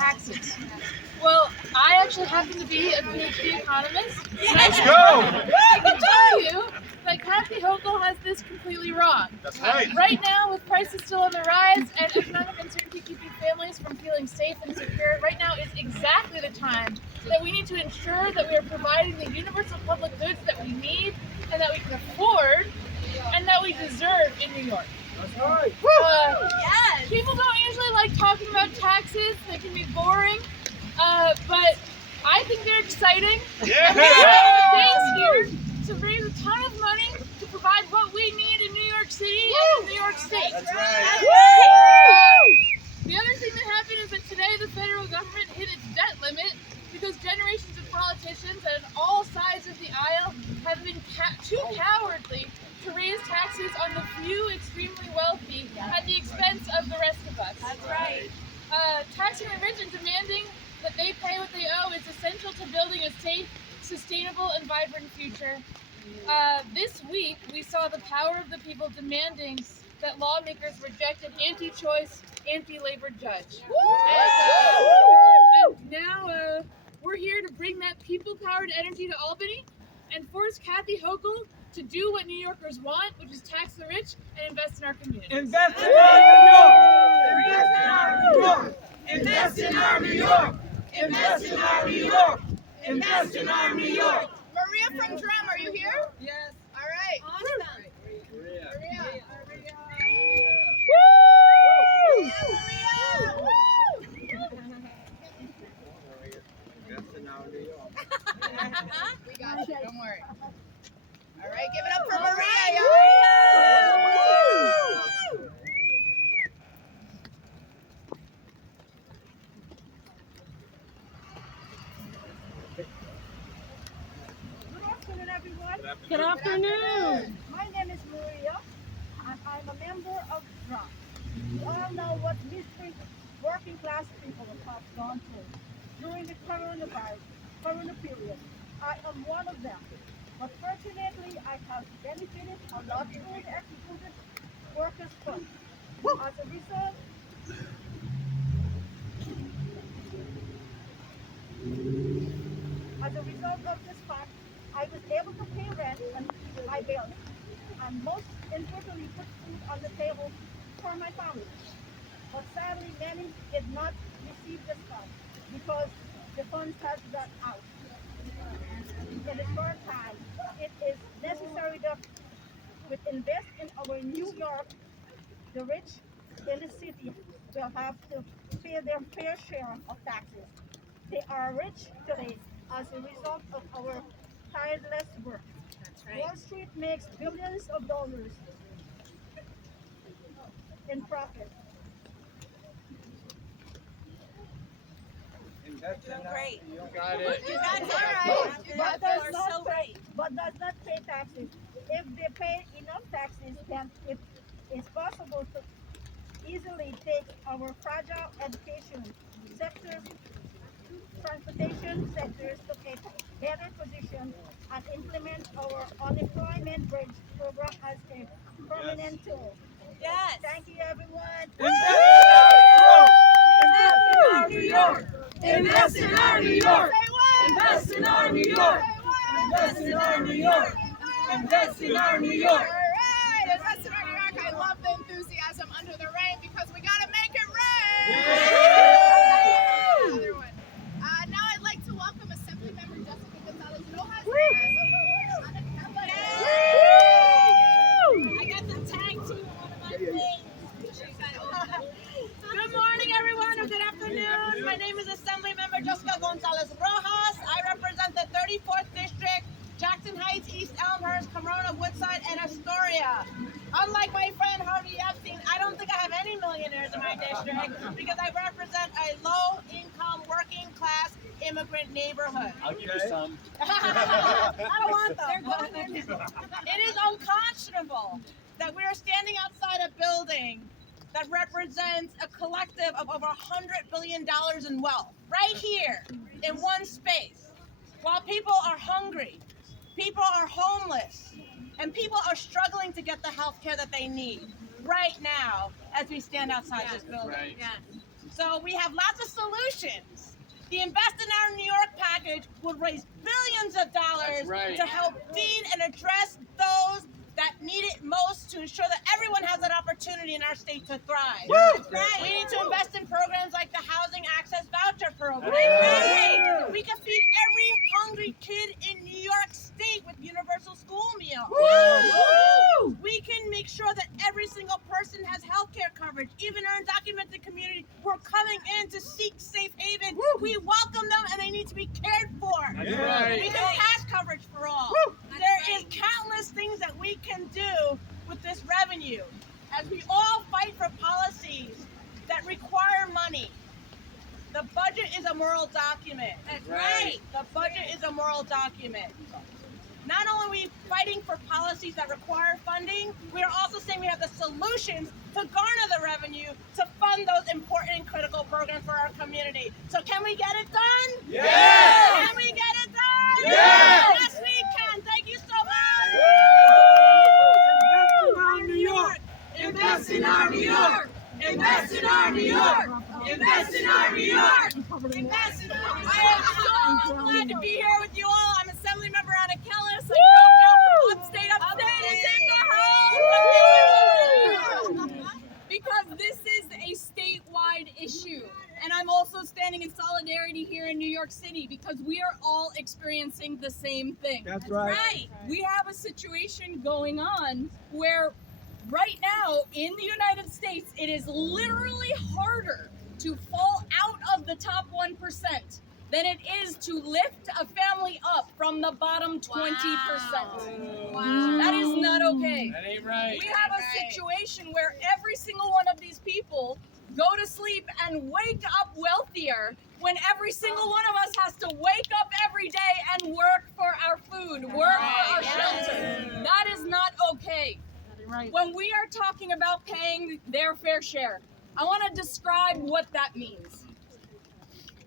taxes. Well, I actually happen to be a PhD economist. Let's go! I can tell you that Kathy Hochul has this completely wrong. That's right. Right now, with prices still on the rise and economic uncertainty keeping families from feeling safe and secure, right now is exactly the time that we need to ensure that we are providing the universal public goods that we need and that we can afford and that we deserve in New York. That's right. Yes. People don't usually like talking about taxes. They can be boring, but I think they're exciting. Yeah. We have things here to raise a ton of money to provide what we need in New York City and in New York State. That's right. The other thing that happened is that today the federal government hit its debt limit because generations of politicians on all sides of the aisle have been too cowardly to raise taxes on the few extremely wealthy at the expense of the rest of us. That's right. Taxing the rich and demanding that they pay what they owe is essential to building a safe, sustainable, and vibrant future. This week, we saw the power of the people demanding that lawmakers reject an anti-choice, anti-labor judge. And now we're here to bring that people-powered energy to Albany and force Kathy Hochul to do what New Yorkers want, which is tax the rich and invest in our community. Invest in our New York! Invest in our New York! Invest in our New York! Invest in our New York! Maria from Drum, are you here? Yes. All right. Awesome. Maria. Invest in our New York. We got you. Don't worry. All right, give it up for Maria, y'all. Good afternoon, everyone. Good afternoon. My name is Maria, and I'm a member of DRUM. We all know what mistreated working class people have gone through during the corona period. I am one of them. But fortunately, I have benefited a lot through the Executive Workers Fund. As a result of this fact, I was able to pay rent and my bills, and most importantly, put food on the table for my family. But sadly, many did not receive this fund because the funds had run out. In the short time, it is necessary that we invest in our New York. The rich in the city will have to pay their fair share of taxes. They are rich today as a result of our tireless work. That's right. Wall Street makes billions of dollars in profit. Invest in our Great. New York. Got it. You guys are right. You But are does not so pay, right. but does not pay taxes. If they pay enough taxes, then it is possible to easily take our fragile education sectors, transportation sectors to a better position and implement our unemployment bridge program as a permanent tool. Yes. Thank you, everyone. Invest in our New York! Say what? Invest in our New York! Say what? Invest in our New York! Invest in our New York! All right. Invest in our New York. I love the enthusiasm under the rain because we got to make it rain. Another one. Now I'd like to welcome Assembly Member Jessica Gonzalez Rojas. I got the tag team on one of my things. Good morning, everyone, or good afternoon. My name is Assembly Member Jessica Gonzalez Rojas. I represent the 34th District, Jackson Heights, East Elmhurst, Corona, Woodside, and Astoria. Unlike my friend Harvey Epstein, I don't think I have any millionaires in my district because I represent a low-income, working-class immigrant neighborhood. I'll give you some. I don't want them. It is unconscionable that we are standing outside a building that represents a collective of over $100 billion in wealth, right here in one space, while people are hungry, people are homeless, and people are struggling to get the health care that they need right now as we stand outside this building. Right. So we have lots of solutions. The Invest in Our New York package would raise billions of dollars to help feed and address those that need it most to ensure that everyone has an opportunity in our state to thrive. We need to invest in programs like the Housing Access Voucher Program. We can feed every hungry kid in New York State with universal school meals. We can make sure that every single person has health care coverage, even our undocumented community who are coming in to seek safe haven. We welcome them and they need to be cared for. We can pass coverage for all. There is countless things that we can do with this revenue as we all fight for policies that require money. The budget is a moral document. That's right. The budget is a moral document. Not only are we fighting for policies that require funding, we are also saying we have the solutions to garner the revenue to fund those important and critical programs for our community. So can we get it done? Yes! Can we get it done? Yes! Yes, we can. Thank you so much. Invest in our New York! Invest in our New York! Invest in our New York! Invest in our New York! I am so glad to be here with you all. I'm Assemblymember Anna Kellis. I drove down from upstate to take Because this is a statewide issue. And I'm also standing in solidarity here in New York City because we are all experiencing the same thing. That's right. We have a situation going on where right now in the United States, it is literally harder to fall out of the top 1% than it is to lift a family up from the bottom 20%. Wow. That is not okay. That ain't right. We have a situation where every single one of these people go to sleep and wake up wealthier when every single one of us has to wake up every day and work for our food, work for our shelter. That is not okay. When we are talking about paying their fair share, I want to describe what that means.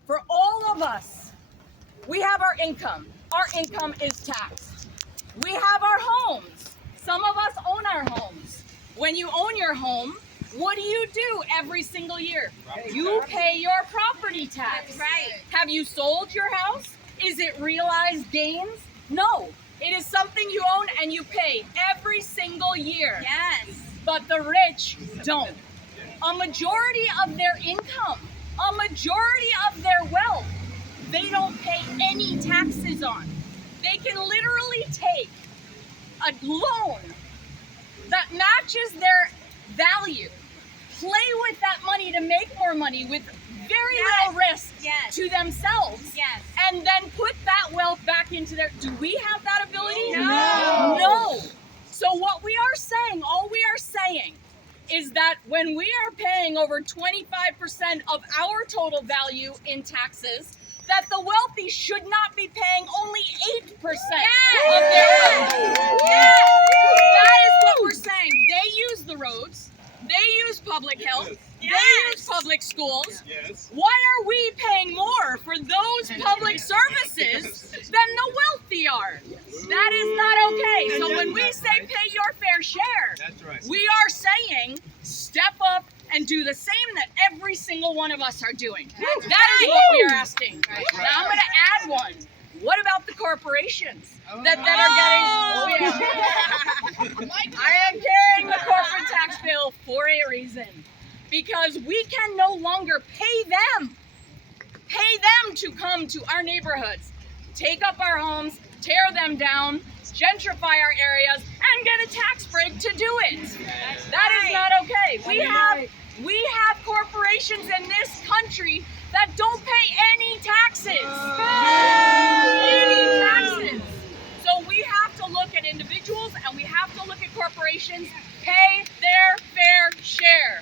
For all of us, we have our income. Our income is taxed. We have our homes. Some of us own our homes. When you own your home, what do you do every single year? You pay your property tax. Have you sold your house? Is it realized gains? No. It is something you own and you pay every single year. Yes. But the rich don't. A majority of their income, a majority of their wealth, they don't pay any taxes on. They can literally take a loan that matches their value, play with that money to make more money with very little risk to themselves, and then put that wealth back into their... Do we have that ability? No. So what we are saying, all we are saying, is that when we are paying over 25% of our total value in taxes, that the wealthy should not be paying only 8% of their wealth. That is what we're saying. They use the roads. They use public health. They use public schools. Why are we paying more for those public services than the wealthy are? That is not okay. So when we say pay your fair share, we are saying step up and do the same that every single one of us are doing. That is what we are asking. Now I'm going to add one. What about the corporations that are getting... I am carrying the corporate tax bill for a reason. Because we can no longer pay them to come to our neighborhoods, take up our homes, tear them down, gentrify our areas, and get a tax break to do it. That is not okay. We have corporations in this country that don't pay any taxes. So we have to look at individuals and we have to look at corporations. Pay their fair share.